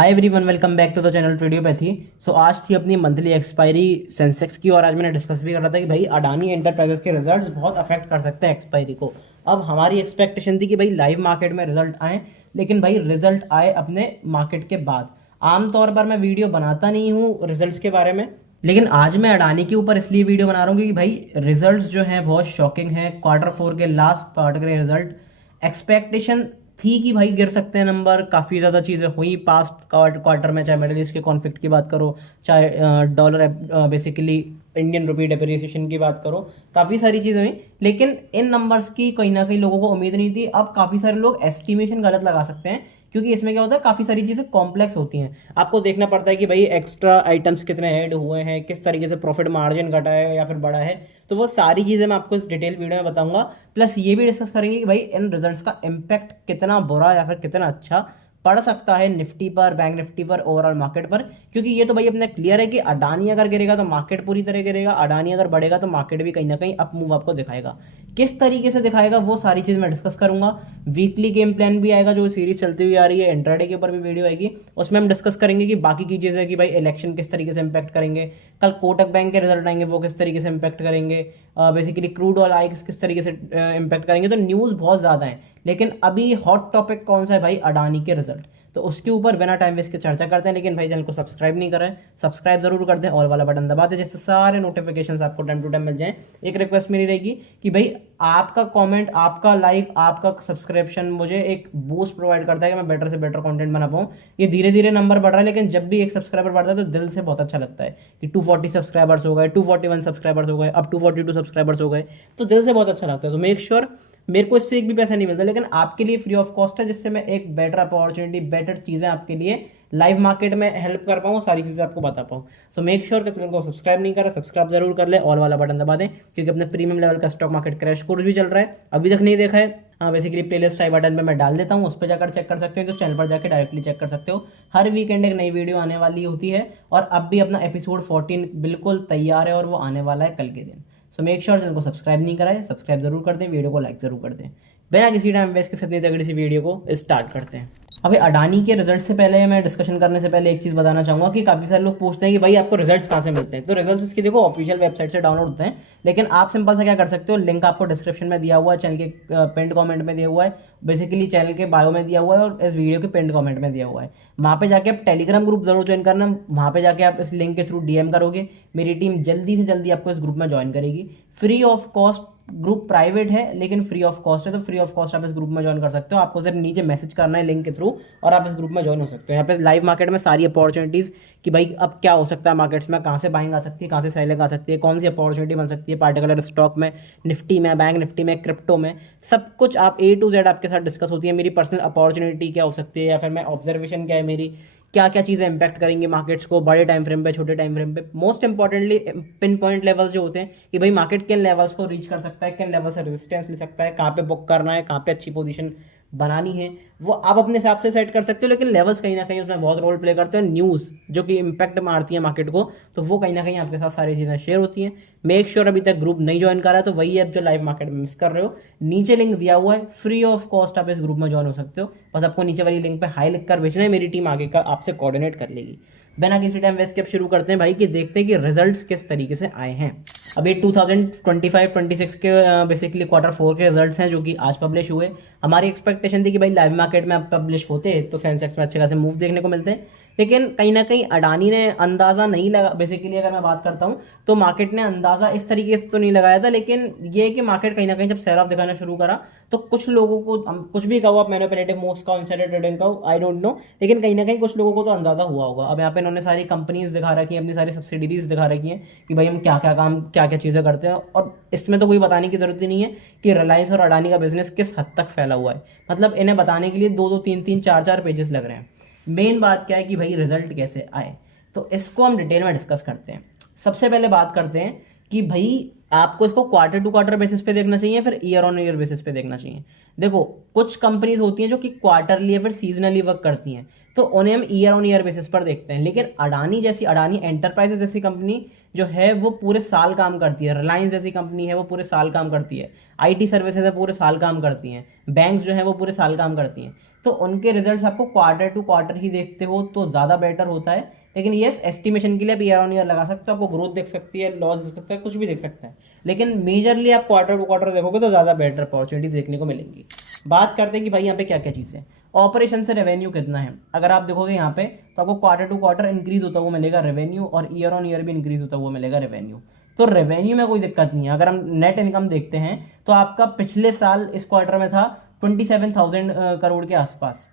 Hi everyone, welcome back to the channel ट्रेडियोपैथी। So आज थी अपनी मंथली एक्सपायरी सेंसेक्स की और आज मैंने डिस्कस भी कर रहा था कि भाई अडानी एंटरप्राइजेस के रिजल्ट्स बहुत अफेक्ट कर सकते हैं एक्सपायरी को। अब हमारी एक्सपेक्टेशन थी कि भाई लाइव मार्केट में रिजल्ट आए, लेकिन भाई रिजल्ट आए अपने मार्केट के बाद। आमतौर पर मैं वीडियो बनाता नहीं हूँ रिजल्ट्स के बारे में, लेकिन आज मैं अडानी के ऊपर इसलिए वीडियो बना रहा हूँ क्योंकि भाई रिजल्ट्स जो हैं बहुत शॉकिंग है। Q4 के लास्ट क्वार्टर के रिजल्ट, एक्सपेक्टेशन थी कि भाई गिर सकते हैं नंबर, काफ़ी ज़्यादा चीज़ें हुई पास्ट क्वार्टर में, चाहे मिडिल ईस्ट के कॉन्फ्लिक्ट की बात करो, चाहे dollar basically Indian rupee depreciation की बात करो, काफ़ी सारी चीज़ें हुई। लेकिन इन नंबर्स की कहीं ना कहीं लोगों को उम्मीद नहीं थी। अब काफ़ी सारे लोग एस्टिमेशन गलत लगा सकते हैं क्योंकि इसमें क्या होता है, काफ़ी सारी चीज़ें कॉम्प्लेक्स होती हैं। आपको देखना पड़ता है कि भाई एक्स्ट्रा आइटम्स कितने ऐड हुए हैं, किस तरीके से प्रॉफिट मार्जिन घटा है या फिर बढ़ा है। तो वो सारी चीज़ें मैं आपको इस डिटेल वीडियो में बताऊंगा। प्लस ये भी डिस्कस करेंगे कि भाई इन रिजल्ट्स का इम्पैक्ट कितना बुरा या फिर कितना अच्छा पड़ सकता है निफ्टी पर, बैंक निफ्टी पर, ओवरऑल मार्केट पर। क्योंकि ये तो भाई अपने क्लियर है कि अडानी अगर गिरेगा तो मार्केट पूरी तरह गिरेगा, अडानी अगर बढ़ेगा तो मार्केट भी कहीं ना कहीं अप मूव आपको दिखाएगा। किस तरीके से दिखाएगा वो सारी चीज़ मैं डिस्कस करूंगा। वीकली गेम प्लान भी आएगा, जो सीरीज चलती हुई आ रही है, इंट्राडे के ऊपर भी वीडियो आएगी, उसमें हम डिस्कस करेंगे कि बाकी की चीज़ें कि भाई इलेक्शन किस तरीके से इंपैक्ट करेंगे, कल कोटक बैंक के रिजल्ट आएंगे वो किस तरीके से इंपैक्ट करेंगे, बेसिकली क्रूड ऑयल आए किस तरीके से इंपैक्ट करेंगे। तो न्यूज़ बहुत ज़्यादा है, लेकिन अभी हॉट टॉपिक कौन सा है भाई, अडानी के रिजल्ट। तो उसके ऊपर बिना टाइम वेस्ट के चर्चा करते हैं। लेकिन भाई चैनल को सब्सक्राइब नहीं करें, सब्सक्राइब जरूर कर दें, ऑल वाला बटन दबा दें जिससे सारे नोटिफिकेशंस आपको टाइम टू टाइम मिल जाएं। एक रिक्वेस्ट मेरी रहेगी कि भाई आपका कमेंट, आपका लाइक, आपका सब्सक्रिप्शन मुझे एक बूस्ट प्रोवाइड करता है कि मैं बेटर से बेटर कंटेंट बना पाऊँ। ये धीरे धीरे नंबर बढ़ रहा है, लेकिन जब भी एक सब्सक्राइबर बढ़ता है तो दिल से बहुत अच्छा लगता है कि 240 सब्सक्राइबर्स हो गए, 241 सब्सक्राइबर्स हो गए, अब 242 सब्सक्राइबर्स हो गए, तो दिल से बहुत अच्छा लगता है। तो मेक श्योर, मेरे को इससे एक भी पैसा नहीं मिलता, लेकिन आपके लिए फ्री ऑफ कॉस्ट है, जिससे मैं एक बेटर अपॉर्चुनिटी, बेटर चीज़ें आपके लिए लाइव मार्केट में हेल्प कर पाऊँ, सारी चीज़ें आपको बता पाऊँ। सो मेक श्योर कि चैनल को सब्सक्राइब नहीं करा, सब्सक्राइब जरूर कर ले, ऑल वाला बटन दबा दें, क्योंकि अपने प्रीमियम लेवल का स्टॉक मार्केट क्रैश कोर्स भी चल रहा है, अभी तक नहीं देखा है। हाँ, बेसिकली प्लेलिस्ट आई बटन पे मैं डाल देता हूँ, उस पर जाकर चेक कर सकते हो, तो चैनल पर जाकर डायरेक्टली चेक कर सकते हो। हर वीकेंड एक नई वीडियो आने वाली होती है, और अब भी अपना एपिसोड 14 बिल्कुल तैयार है और वो आने वाला है कल के दिन। सो मेक श्योर चैनल को सब्सक्राइब नहीं करा है, सब्सक्राइब जरूर कर दें, वीडियो को लाइक जरूर कर दें। बिना किसी टाइम वेस्ट के साथ इतनी तगड़ी सी वीडियो को स्टार्ट करते हैं। अभी अडानी के रिजल्ट से पहले, मैं डिस्कशन करने से पहले एक चीज़ बताना चाहूँगा कि काफ़ी सारे लोग पूछते हैं कि भाई आपको रिजल्ट्स कहाँ से मिलते हैं। तो रिजल्ट्स इसकी देखो ऑफिशियल वेबसाइट से डाउनलोड होते हैं, लेकिन आप सिंपल सा क्या कर सकते हो, लिंक आपको डिस्क्रिप्शन में दिया हुआ है, चैनल के पिंड कमेंट में दिया हुआ है, बेसिकली चैनल के बायो में दिया हुआ है और इस वीडियो के पिंड कमेंट में दिया हुआ है। वहाँ पे जाके आप टेलीग्राम ग्रुप जरूर ज्वाइन करना। वहाँ पे जाके आप इस लिंक के थ्रू डीएम करोगे, मेरी टीम जल्दी से जल्दी आपको इस ग्रुप में ज्वाइन करेगी। Free of cost, group private है लेकिन फ्री ऑफ कॉस्ट है, तो फ्री ऑफ कॉस्ट आप इस ग्रुप में ज्वाइन कर सकते हो। आपको सिर्फ नीचे मैसेज करना है लिंक के थ्रू और आप इस ग्रुप में ज्वाइन हो सकते हो। यहाँ पे लाइव मार्केट में सारी अपॉर्चुनिटीज़ कि भाई अब क्या हो सकता है मार्केट्स में, कहाँ से बाइंग आ सकती है, कहाँ से सेलिंग आ सकती है, कौन सी अपॉर्चुनिटी बन सकती है पार्टिकुलर स्टॉक में, निफ्टी में, बैंक निफ्टी में, क्रिप्टो में, सब कुछ आप A to Z आपके साथ डिस्कस होती है। मेरी पर्सनल अपॉर्चुनिटी क्या हो सकती है, या फिर मैं ऑब्जर्वेशन क्या है मेरी, क्या क्या चीज़ें इंपैक्ट करेंगे मार्केट्स को बड़े टाइम फ्रेम पे, छोटे टाइम फ्रेम पे। Most importantly pin point levels जो होते हैं कि भाई मार्केट किन लेवल्स को रीच कर सकता है, किन लेवल से रेजिस्टेंस ले सकता है, कहाँ पे बुक करना है, कहाँ पे अच्छी पोजीशन बनानी है, वो आप अपने हिसाब से सेट कर सकते हो। लेकिन लेवल्स कहीं ना कहीं उसमें बहुत रोल प्ले करते हैं। न्यूज़ जो कि इम्पैक्ट मारती है मार्केट को, तो वो कहीं ना कहीं आपके साथ सारी चीज़ें शेयर होती हैं। मेक श्योर अभी तक ग्रुप नहीं ज्वाइन करा है तो वही ऐप जो लाइव मार्केट में मिस कर रहे हो, नीचे लिंक दिया हुआ है, फ्री ऑफ कॉस्ट आप इस ग्रुप में ज्वाइन हो सकते हो। बस आपको नीचे वाली लिंक पे हाई लिख कर भेजना है, मेरी टीम आगे का आपसे कोऑर्डिनेट कर लेगी। बिना किसी टाइम वेस्ट के अब शुरू करते हैं भाई, कि देखते हैं कि रिजल्ट्स किस तरीके से आए हैं। अभी 2025-26 के बेसिकली Q4 के रिजल्ट्स हैं जो कि आज पब्लिश हुए। हमारी एक्सपेक्टेशन थी कि भाई लाइव मार्केट में अब पब्लिश होते तो सेंसेक्स में अच्छे खासे मूव देखने को मिलते हैं, लेकिन कहीं ना कहीं अडानी ने अंदाज़ा नहीं लगा। बेसिकली अगर मैं बात करता हूँ तो मार्केट ने अंदाज़ा इस तरीके से तो नहीं लगाया था, लेकिन ये है कि मार्केट कहीं ना कहीं जब सेल ऑफ दिखाना शुरू करा तो कुछ लोगों को, कुछ भी कहो आप, मैनिपुलेटिव मूव्स का, इनसाइडर ट्रेडिंग का, आई डोंट नो, लेकिन कहीं ना कहीं कुछ लोगों को तो अंदाज़ा हुआ होगा। अब यहाँ पे इन्होंने सारी कंपनीज दिखा रखी हैं, अपनी सारी सब्सिडीज दिखा रखी हैं कि भाई हम क्या क्या काम, क्या क्या चीज़ें करते हैं, और इसमें तो कोई बताने की जरूरत ही नहीं है कि रिलायंस और अडानी का बिजनेस किस हद तक फैला हुआ है। मतलब इन्हें बताने के लिए 2-2, 3-3, 4-4 पेजेस लग रहे हैं। मेन बात क्या है कि भाई रिजल्ट कैसे आए, तो इसको हम डिटेल में डिस्कस करते हैं। सबसे पहले बात करते हैं कि भाई आपको इसको क्वार्टर टू क्वार्टर बेसिस पे देखना चाहिए, फिर ईयर ऑन ईयर बेसिस पे देखना चाहिए। देखो, कुछ कंपनीज होती हैं जो कि क्वार्टरली या फिर सीजनली वर्क करती हैं, तो उन्हें हम ईयर ऑन ईयर बेसिस पर देखते हैं। लेकिन अडानी जैसी, अडानी एंटरप्राइजेस जैसी कंपनी जो है वो पूरे साल काम करती है, रिलायंस जैसी कंपनी है वो पूरे साल काम करती है, आईटी सर्विसेज है पूरे साल काम करती हैं, बैंक्स जो है वो पूरे साल काम करती हैं। तो उनके रिजल्ट्स आपको क्वार्टर टू क्वार्टर ही देखते हो तो ज़्यादा बेटर होता है। लेकिन ये एस्टिमेशन के लिए आप ईयर ऑन ईयर लगा सकते हो, आपको ग्रोथ देख सकती है, लॉस देख सकता है, कुछ भी देख सकता है। लेकिन मेजरली आप क्वार्टर टू क्वार्टर देखोगे तो ज़्यादा बेटर अपॉर्चुनिटीज देखने को मिलेंगी। बात करते हैं कि भाई यहाँ पे क्या क्या चीज़ है। ऑपरेशन से रेवेन्यू कितना है, अगर आप देखोगे यहाँ पे तो आपको क्वार्टर टू क्वार्टर इंक्रीज होता हुआ मिलेगा रेवेन्यू, और ईयर ऑन ईयर भी इंक्रीज होता हुआ मिलेगा रेवेन्यू। तो रेवेन्यू में कोई दिक्कत नहीं है। अगर हम नेट इनकम देखते हैं तो आपका पिछले साल इस क्वार्टर में था 27,000 करोड़ के आसपास,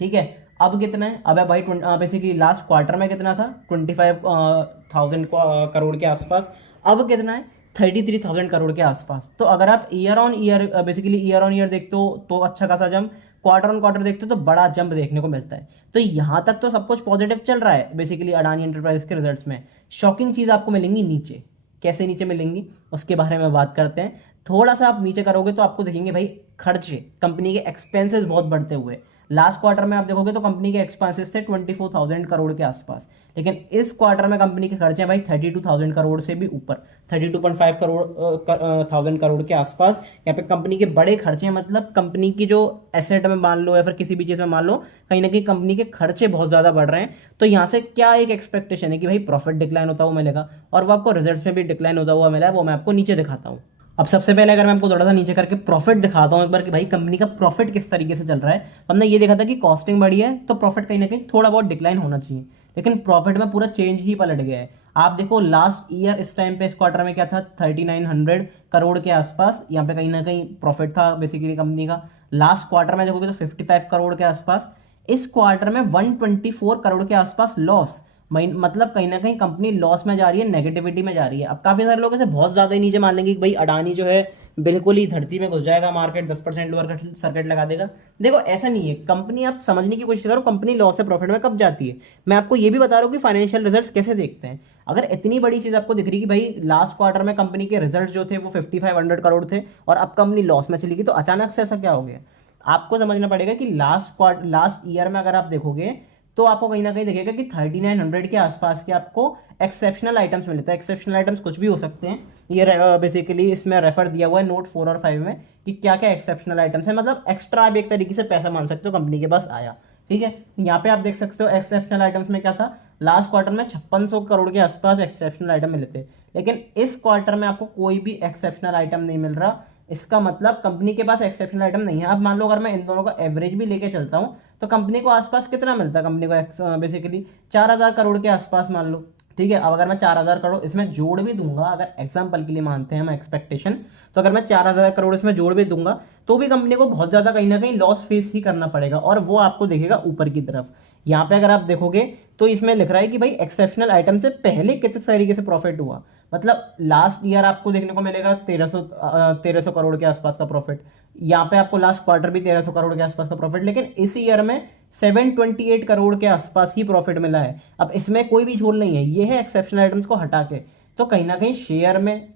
ठीक है। अब कितना है, अब है भाई बेसिकली लास्ट क्वार्टर में कितना था 25,000 करोड़ के आसपास। अब कितना है 33,000 करोड़ के आसपास। तो अगर आप year on year basically year on year देखते हो तो अच्छा खासा जंप, क्वार्टर ऑन क्वार्टर देखते हो तो बड़ा जंप देखने को मिलता है। तो यहाँ तक तो सब कुछ पॉजिटिव चल रहा है बेसिकली अडानी एंटरप्राइज के रिजल्ट्स में। शॉकिंग चीज़ आपको मिलेंगी नीचे, कैसे नीचे मिलेंगी उसके बारे में बात करते हैं। थोड़ा सा आप नीचे करोगे तो आपको देखेंगे भाई खर्चे, कंपनी के एक्सपेंसेस बहुत बढ़ते हुए। लास्ट क्वार्टर में आप देखोगे तो कंपनी के एक्सपेंसेस थे 24,000 करोड़ के आसपास, लेकिन इस क्वार्टर में कंपनी के खर्चे हैं भाई 32,000 करोड़ से भी ऊपर, 32.5 करोड़ थाउजेंड करोड़ के आसपास। यहाँ पे कंपनी के बड़े खर्चे हैं, मतलब कंपनी की जो एसेट में मान लो या फिर किसी भी चीज़ में मान लो, कहीं ना कहीं कंपनी के खर्चे बहुत ज़्यादा बढ़ रहे हैं। तो यहाँ से क्या एक एक्सपेक्टेशन है कि भाई प्रॉफिट डिक्लाइन होता हुआ मिलेगा, और वो आपको रिजल्ट्स में भी डिक्लाइन होता हुआ मिला है, वो मैं आपको नीचे दिखाता हूँ। अब सबसे पहले अगर मैं आपको थोड़ा सा नीचे करके प्रॉफिट दिखाता हूँ एक बार कि भाई कंपनी का प्रॉफिट किस तरीके से चल रहा है। तो हमने ये देखा था कि कॉस्टिंग बढ़ी है तो प्रॉफिट कहीं ना कहीं थोड़ा बहुत डिक्लाइन होना चाहिए, लेकिन प्रॉफिट में पूरा चेंज ही पलट गया है। आप देखो लास्ट ईयर इस टाइम पे इस क्वार्टर में क्या था 3900 करोड़ के आसपास, यहाँ पे कहीं ना कहीं प्रॉफिट था बेसिकली कंपनी का। लास्ट क्वार्टर में देखोगे तो 55 करोड़ के आसपास। इस क्वार्टर में 124 करोड़ के आसपास लॉस, मतलब कहीं ना कहीं कंपनी लॉस में जा रही है, नेगेटिविटी में जा रही है। अब काफी सारे लोग ऐसे बहुत ज्यादा ही नीचे मान लेंगे कि भाई अडानी जो है बिल्कुल ही धरती में घुस जाएगा, मार्केट 10% लोअर सर्किट लगा देगा। देखो ऐसा नहीं है, कंपनी आप समझने की कोशिश करो कंपनी लॉस से प्रॉफिट में कब जाती है। मैं आपको ये भी बता रहा हूँ कि फाइनेंशियल रिजल्ट्स कैसे देखते हैं। अगर इतनी बड़ी चीज आपको दिख रही कि भाई लास्ट क्वार्टर में कंपनी के रिजल्ट्स जो थे वो 5500 करोड़ थे और अब कंपनी लॉस में चली गई, तो अचानक से ऐसा क्या हो गया। आपको समझना पड़ेगा कि लास्ट ईयर में अगर आप देखोगे तो आपको कहीं ना कहीं दिखेगा कि 3900 के आसपास के आपको एक्सेप्शनल आइटम्स मिलते हैं। एक्सेप्शनल आइटम्स कुछ भी हो सकते हैं, ये बेसिकली इसमें रेफर दिया हुआ है नोट 4 और 5 में कि क्या क्या एक्सेप्शनल आइटम्स है, मतलब एक्स्ट्रा आप एक तरीके से पैसा मान सकते हो कंपनी के पास आया, ठीक है। यहाँ पे आप देख सकते हो एक्सेप्शनल आइटम्स में क्या था, लास्ट क्वार्टर में 5600 करोड़ के आसपास एक्सेप्शनल आइटम मिले थे, लेकिन इस क्वार्टर में आपको कोई भी एक्सेप्शनल आइटम नहीं मिल रहा। इसका मतलब कंपनी के पास एक्सेप्शनल आइटम नहीं है। अब मान लो अगर मैं इन दोनों का एवरेज भी लेके चलता हूं तो कंपनी को आसपास कितना मिलता है, कंपनी को बेसिकली 4000 करोड़ के आसपास मान लो, ठीक है। अब अगर मैं 4000 करोड़ इसमें जोड़ भी दूंगा, अगर एग्जाम्पल के लिए मानते हैं हम एक्सपेक्टेशन, तो अगर मैं 4000 करोड़ इसमें जोड़ भी दूंगा तो भी कंपनी को बहुत ज्यादा कहीं ना कहीं लॉस फेस ही करना पड़ेगा, और वो आपको देखेगा ऊपर की तरफ। यहाँ पे अगर आप देखोगे तो इसमें लिख रहा है कि भाई एक्सेप्शनल आइटम से पहले किस तरीके से प्रॉफिट हुआ, मतलब लास्ट ईयर आपको देखने को मिलेगा 1300 करोड़ के आसपास का प्रॉफिट। यहाँ पे आपको लास्ट क्वार्टर भी 1300 करोड़ के आसपास का प्रॉफिट, लेकिन इस ईयर में 728 करोड़ के आसपास ही प्रॉफिट मिला है। अब इसमें कोई भी झोल नहीं है, ये है एक्सेप्शनल आइटम्स को हटा के। तो कहीं ना कहीं शेयर में,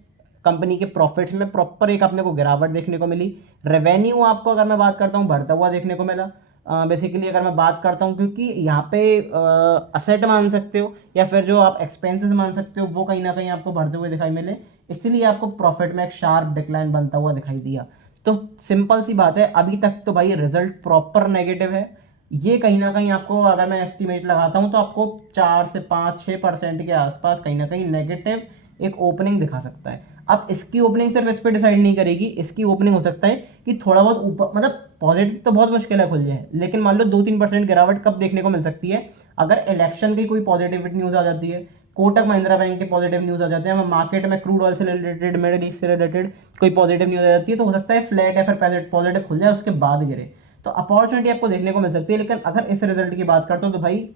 कंपनी के प्रॉफिट्स में प्रॉपर एक अपने को गिरावट देखने को मिली। रेवेन्यू आपको अगर मैं बात करता हूँ बढ़ता हुआ देखने को मिला। बेसिकली अगर मैं बात करता हूँ, क्योंकि यहाँ पे असेट मान सकते हो या फिर जो आप एक्सपेंसेस मान सकते हो वो कहीं ना कहीं आपको बढ़ते हुए दिखाई मिले, इसलिए आपको प्रॉफिट में एक शार्प डिक्लाइन बनता हुआ दिखाई दिया। तो सिंपल सी बात है, अभी तक तो भाई रिजल्ट प्रॉपर नेगेटिव है। ये कहीं ना कहीं आपको, अगर मैं एस्टिमेट लगाता हूँ तो आपको 4 से 5-6% के आसपास कहीं ना कहीं नेगेटिव एक ओपनिंग दिखा सकता है। अब इसकी ओपनिंग सिर्फ इस पे डिसाइड नहीं करेगी, इसकी ओपनिंग हो सकता है कि थोड़ा बहुत ऊपर, मतलब पॉजिटिव तो बहुत मुश्किल है खुल जाए, लेकिन मान लो 2-3% गिरावट कब देखने को मिल सकती है, अगर इलेक्शन की कोई पॉजिटिव न्यूज आ जाती है, कोटक महिंद्रा बैंक के पॉजिटिव न्यूज आ जाते हैं, मार्केट में क्रूड ऑयल से रिलेटेड, मिडिल ईस्ट से रिलेटेड कोई पॉजिटिव न्यूज आ जाती है, तो हो सकता है फ्लैट या फिर पॉजिटिव खुल जाए उसके बाद गिरे, तो अपॉर्चुनिटी आपको देखने को मिल सकती है। लेकिन अगर इस रिजल्ट की बात करता हूं तो भाई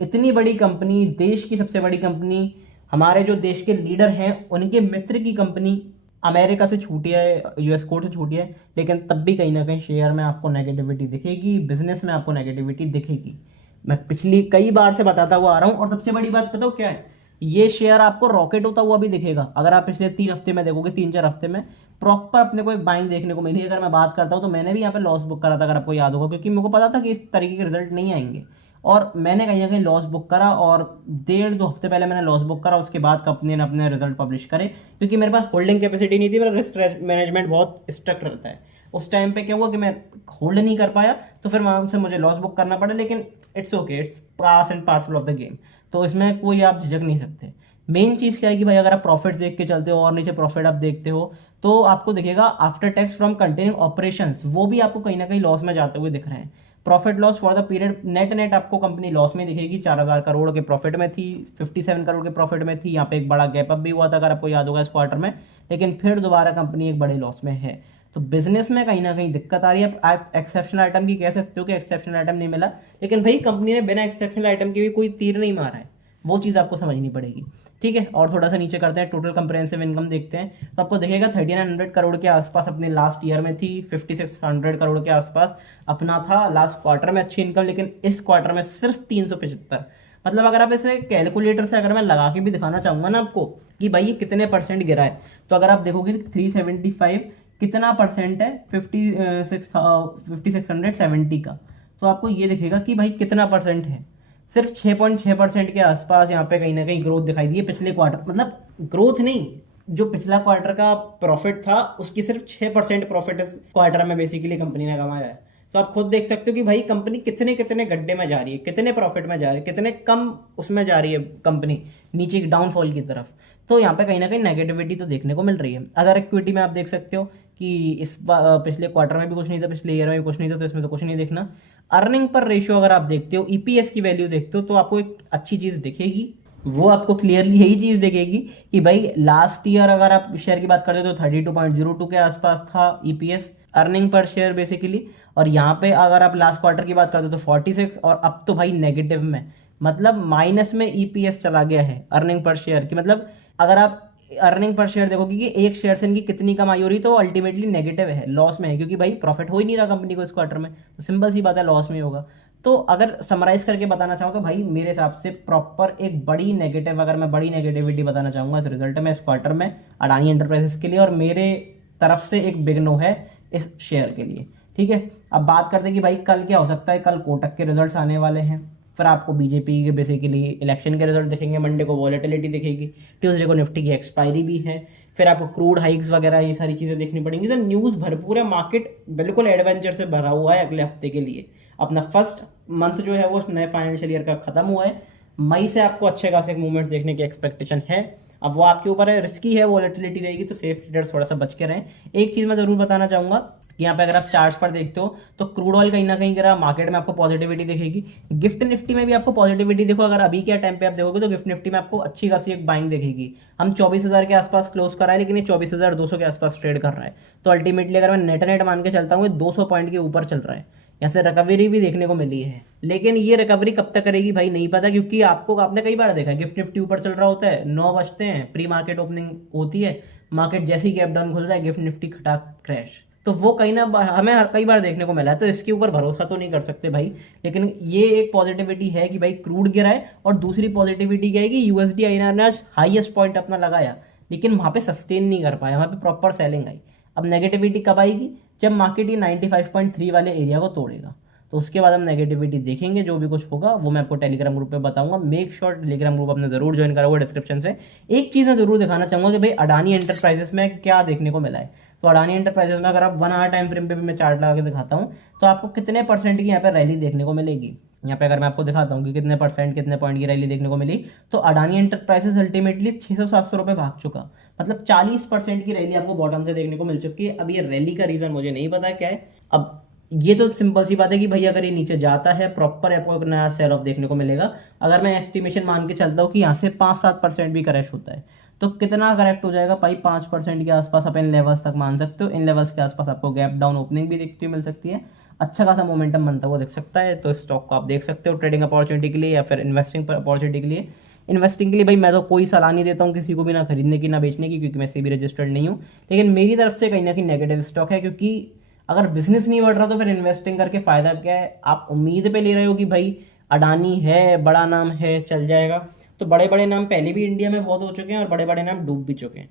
इतनी बड़ी कंपनी, देश की सबसे बड़ी कंपनी, हमारे जो देश के लीडर हैं उनके मित्र की कंपनी अमेरिका से छूटी है, यूएस कोर्ट से छूटी है, लेकिन तब भी कहीं ना कहीं शेयर में आपको नेगेटिविटी दिखेगी, बिजनेस में आपको नेगेटिविटी दिखेगी। मैं पिछली कई बार से बताता हुआ आ रहा हूं। और सबसे बड़ी बात बताओ क्या है, ये शेयर आपको रॉकेट होता हुआ भी दिखेगा। अगर आप पिछले 3 हफ्ते में देखोगे, 3-4 हफ्ते में प्रॉपर अपने को एक बाइंग देखने को मिली। अगर मैं बात करता हूँ तो मैंने भी यहाँ पे लॉस बुक करा था, अगर आपको याद होगा, क्योंकि मेरे को पता था कि इस तरीके के रिजल्ट नहीं आएंगे, और मैंने कहीं ना कहीं लॉस बुक करा, और 1.5-2 हफ्ते पहले मैंने लॉस बुक करा, उसके बाद कंपनी ने अपने रिजल्ट पब्लिश करे, क्योंकि मेरे पास होल्डिंग कैपेसिटी नहीं थी। मेरा रिस्क मैनेजमेंट बहुत स्ट्रिक्ट रहता है। उस टाइम पे क्या हुआ कि मैं होल्ड नहीं कर पाया, तो फिर वहां से मुझे लॉस बुक करना पड़ा, लेकिन it's okay, it's pass and parcel of the game. तो इसमें कोई आप झिझक नहीं सकते। मेन चीज क्या है कि भाई अगर आप प्रॉफिट देख के चलते हो और नीचे प्रॉफिट आप देखते हो, तो आपको दिखेगा after tax from continuing operations, वो भी आपको कहीं ना कहीं लॉस में जाते हुए दिख रहे हैं। Profit loss for the period, net आपको कंपनी लॉस में दिखेगी। 4,000 करोड़ के प्रॉफिट में थी, 57 करोड़ के प्रॉफिट में थी। यहाँ पे एक बड़ा गैप अप भी हुआ था, अगर आपको याद होगा, इस क्वार्टर में, लेकिन फिर दोबारा कंपनी एक बड़े लॉस में है। तो बिजनेस में कहीं ना कहीं दिक्कत आ रही है। आप एक्सेप्शनल आइटम की कह सकते हो कि एक्सेप्शनल आइटम नहीं मिला, लेकिन भाई कंपनी ने बिना एक्सेप्शनल आइटम के भी कोई तीर नहीं मारा है, वो चीज़ आपको समझनी पड़ेगी। ठीक है, और थोड़ा सा नीचे करते हैं, टोटल कंप्रेहेंसिव इनकम देखते हैं, तो आपको दिखेगा 3900 करोड़ के आसपास अपने लास्ट ईयर में थी, 5600 करोड़ के आसपास अपना था लास्ट क्वार्टर में अच्छी इनकम, लेकिन इस क्वार्टर में सिर्फ 375। मतलब अगर आप इसे कैलकुलेटर से अगर मैं लगा के भी दिखाना चाहूंगा ना आपको कि भाई ये कितने परसेंट गिरा है, तो अगर आप देखोगे 375 कितना परसेंट है, 5670 का, तो आपको ये दिखेगा कि भाई कितना परसेंट है। सिर्फ 6.6% के आसपास यहाँ पे कहीं ना कहीं ग्रोथ दिखाई दी है पिछले क्वार्टर, मतलब ग्रोथ नहीं, जो पिछला क्वार्टर का प्रॉफिट था उसकी सिर्फ 6% प्रॉफिट इस क्वार्टर में बेसिकली कंपनी ने कमाया है। तो आप खुद देख सकते हो कि भाई कंपनी कितने कितने गड्ढे में जा रही है, कितने प्रॉफिट में जा रही है, कितने कम उसमें जा रही है कंपनी नीचे डाउनफॉल की तरफ। तो यहाँ पे कहीं ना कहीं नेगेटिविटी तो देखने को मिल रही है। अदर इक्विटी में आप देख सकते हो कि इस पिछले क्वार्टर में भी कुछ नहीं था, पिछले ईयर में भी कुछ नहीं था, तो इसमें तो कुछ नहीं देखना। अर्निंग पर रेशियो अगर आप देखते हो, ईपीएस की वैल्यू देखते हो, तो आपको एक अच्छी चीज दिखेगी, वो आपको क्लियरली यही चीज दिखेगी कि भाई लास्ट ईयर अगर आप शेयर की बात करते हो तो 32.02 के आसपास था EPS, earning per share basically, और यहाँ पे अगर आप लास्ट क्वार्टर की बात करते हो तो 46, और अब तो भाई नेगेटिव में, मतलब माइनस में ईपीएस चला गया है अर्निंग पर शेयर की। मतलब अगर आप अर्निंग पर शेयर देखोगे कि एक शेयर से इनकी कितनी कमाई हो रही, तो अल्टीमेटली नेगेटिव है, लॉस में है, क्योंकि भाई प्रॉफिट हो ही नहीं रहा कंपनी को इस क्वार्टर में, तो सिंपल सी बात है लॉस में ही होगा। तो अगर समराइज करके बताना चाहूँ तो भाई मेरे हिसाब से प्रॉपर एक बड़ी नेगेटिव, अगर मैं बड़ी नेगेटिविटी बताना चाहूँगा इस रिजल्ट में, इस क्वार्टर में अडानी एंटरप्राइजेस के लिए, और मेरे तरफ से एक बिग नो है इस शेयर के लिए। ठीक है, अब बात करते हैं कि भाई कल क्या हो सकता है। कल कोटक के रिजल्ट्स आने वाले हैं, फिर आपको बीजेपी के बेसिकली इलेक्शन के रिजल्ट दिखेंगे, मंडे को वॉलेटिलिटी दिखेगी, ट्यूसडे को निफ्टी की एक्सपायरी भी है, फिर आपको क्रूड हाइक्स वगैरह ये सारी चीज़ें देखनी पड़ेंगी। तो न्यूज़ भरपूर है, मार्केट बिल्कुल एडवेंचर से भरा हुआ है अगले हफ्ते के लिए। अपना फर्स्ट मंथ जो है वो नए फाइनेंशियल ईयर का खत्म हुआ है, मई से आपको अच्छे खासे मूवमेंट देखने की एक्सपेक्टेशन है। अब वो आपके ऊपर है, रिस्की है, वॉलेटिलिटी रहेगी, तो सेफ ट्रेडर्स थोड़ा सा बच के रहें। एक चीज़ मैं ज़रूर बताना चाहूँगा कि यहाँ पे अगर आप चार्ट्स पर देखते हो तो क्रूड ऑयल कहीं ना कहीं गिरा, मार्केट में आपको पॉजिटिविटी दिखेगी। गिफ्ट निफ्टी में भी आपको पॉजिटिविटी देखो, अगर अभी के टाइम पे आप देखोगे तो गिफ्ट निफ्टी में आपको अच्छी खासी एक बाइंग दिखेगी। हम 24,000 के आसपास क्लोज कर रहा है, लेकिन ये 24,200 के आसपास ट्रेड कर रहा है। तो अल्टीमेटली अगर मैं नेट मान के चलता हूँ 200 पॉइंट के ऊपर चल रहा है, यहाँ से रिकवरी भी देखने को मिली है, लेकिन ये रिकवरी कब तक करेगी भाई नहीं पता, क्योंकि आपने कई बार देखा गिफ्ट निफ्टी ऊपर चल रहा होता है, 9 बजते हैं, प्री मार्केट ओपनिंग होती है, मार्केट जैसे ही गैप डाउन खुलता है गिफ्ट निफ्टी खटाक क्रैश। तो वो कहीं ना हमें कई बार देखने को मिला है, तो इसके ऊपर भरोसा तो नहीं कर सकते भाई। लेकिन ये एक पॉजिटिविटी है कि भाई क्रूड गिरा है, और दूसरी पॉजिटिविटी क्या है कि यूएसडी आईएनआर ने आज हाईएस्ट पॉइंट अपना लगाया, लेकिन वहां पे सस्टेन नहीं कर पाया, वहां पे प्रॉपर सेलिंग आई। अब नेगेटिविटी कब आएगी, जब मार्केट ये 95.3 वाले एरिया को तोड़ेगा, तो उसके बाद हम नेगेटिविटी देखेंगे। जो भी कुछ होगा वो मैं आपको टेलीग्राम ग्रुप पे बताऊंगा। मेक श्योर टेलीग्राम ग्रुप आपने जरूर ज्वाइन करा होगा डिस्क्रिप्शन से। एक चीज़ मैं जरूर दिखाना चाहूंगा कि भाई अडानी एंटरप्राइजेस में क्या देखने को मिला है। तो अडानी एंटरप्राइजेस में अगर आप 1 आवर टाइम फ्रेम पे भी मैं चार्ट लगा के दिखाता हूँ, तो आपको कितने परसेंट की यहाँ पे रैली देखने को मिलेगी। यहाँ पे अगर मैं आपको दिखाता हूँ कि कितने परसेंट कितने पॉइंट की रैली देखने को मिली, तो अडानी एंटरप्राइजेस अल्टीमेटली 600-700 रुपये भाग चुका, मतलब 40% की रैली आपको बॉटम से देखने को मिल चुकी है। अब ये रैली का रीजन मुझे नहीं पता क्या है। अब ये तो सिंपल सी बात है कि भाई अगर ये नीचे जाता है प्रॉपर आपको एक नया सेल ऑफ देखने को मिलेगा। अगर मैं एस्टिमेशन मान के चलता हूँ कि यहाँ से 5-7% भी करेक्ट होता है, तो कितना करेक्ट हो जाएगा भाई, 5% के आसपास आप इन लेवल्स तक मान सकते हो। इन लेवल्स के आसपास आपको गैप डाउन ओपनिंग भी देखती हुई मिल सकती है, अच्छा खासा मोमेंटम बनता हुआ दिख सकता है। तो स्टॉक को आप देख सकते हो ट्रेडिंग अपॉर्चुनिटी के लिए या फिर इन्वेस्टिंग अपॉर्चुनिटी के लिए। इन्वेस्टिंग के लिए भाई मैं तो कोई सलाह नहीं देता हूँ किसी को भी, ना खरीदने की ना बेचने की, क्योंकि मैं सेबी रजिस्टर्ड नहीं हूँ। लेकिन मेरी तरफ से कहीं ना कहीं नेगेटिव स्टॉक है, क्योंकि अगर बिजनेस नहीं बढ़ रहा तो फिर इन्वेस्टिंग करके फायदा क्या है। आप उम्मीद पे ले रहे हो कि भाई अडानी है, बड़ा नाम है, चल जाएगा, तो बड़े बड़े नाम पहले भी इंडिया में बहुत हो चुके हैं और बड़े बड़े नाम डूब भी चुके हैं।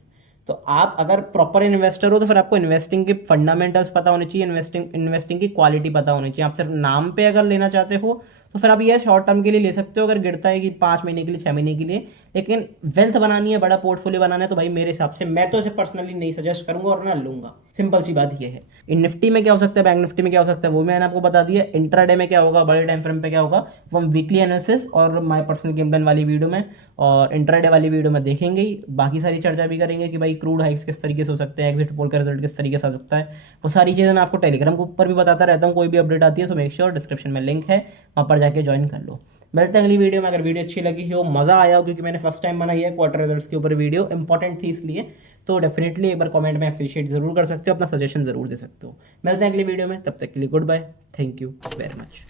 तो आप अगर प्रॉपर इन्वेस्टर हो तो फिर आपको इन्वेस्टिंग के फंडामेंटल्स पता होने चाहिए, इन्वेस्टिंग की क्वालिटी पता होनी चाहिए। आप सिर्फ नाम पे अगर लेना चाहते हो तो फिर आप ये शॉर्ट टर्म के लिए ले सकते हो, अगर गिरता है कि 5 महीने के लिए, 6 महीने के लिए। लेकिन वेल्थ बनानी है, बड़ा पोर्टफोलियो बनाना है, तो भाई मेरे हिसाब से मैं तो इसे पर्सनली नहीं सजेस्ट करूंगा और ना लूंगा। सिंपल सी बात ये है। इन निफ्टी में क्या हो सकता है, बैंक निफ्टी में क्या हो सकता है, वो मैंने आपको बता दिया। इंट्राडे में क्या होगा, बड़े टाइम फ्रेम पे क्या होगा, वो हम वीकली एनालिसिस और माय पर्सनल गेम प्लान वाली वीडियो में और इंट्राडे वाली वीडियो में देखेंगे ही। बाकी सारी चर्चा भी करेंगे कि भाई क्रूड हाइक्स किस तरीके से हो सकते हैं, एग्जिट पोल का रिजल्ट किस तरीके से आ सकता है। वो सारी चीज़ें मैं आपको टेलीग्राम के ऊपर भी बताता रहता हूँ, कोई भी अपडेट आती है। सो मेक श्योर डिस्क्रिप्शन में लिंक है, वहाँ पर जाके ज्वाइन कर लो। मिलते हैं अगली वीडियो में। अगर वीडियो अच्छी लगी हो, मजा आया हो, क्योंकि मैंने फर्स्ट टाइम बनाई है क्वार्टर रिजल्ट्स के ऊपर वीडियो, इंपॉर्टेंट थी इसलिए, तो डेफिनेटली एक बार कमेंट में अप्रिशिएट जरूर कर सकते हो, अपना सजेशन जरूर दे सकते हो। मिलते हैं अगली वीडियो में, तब तक के लिए goodbye, thank you very much.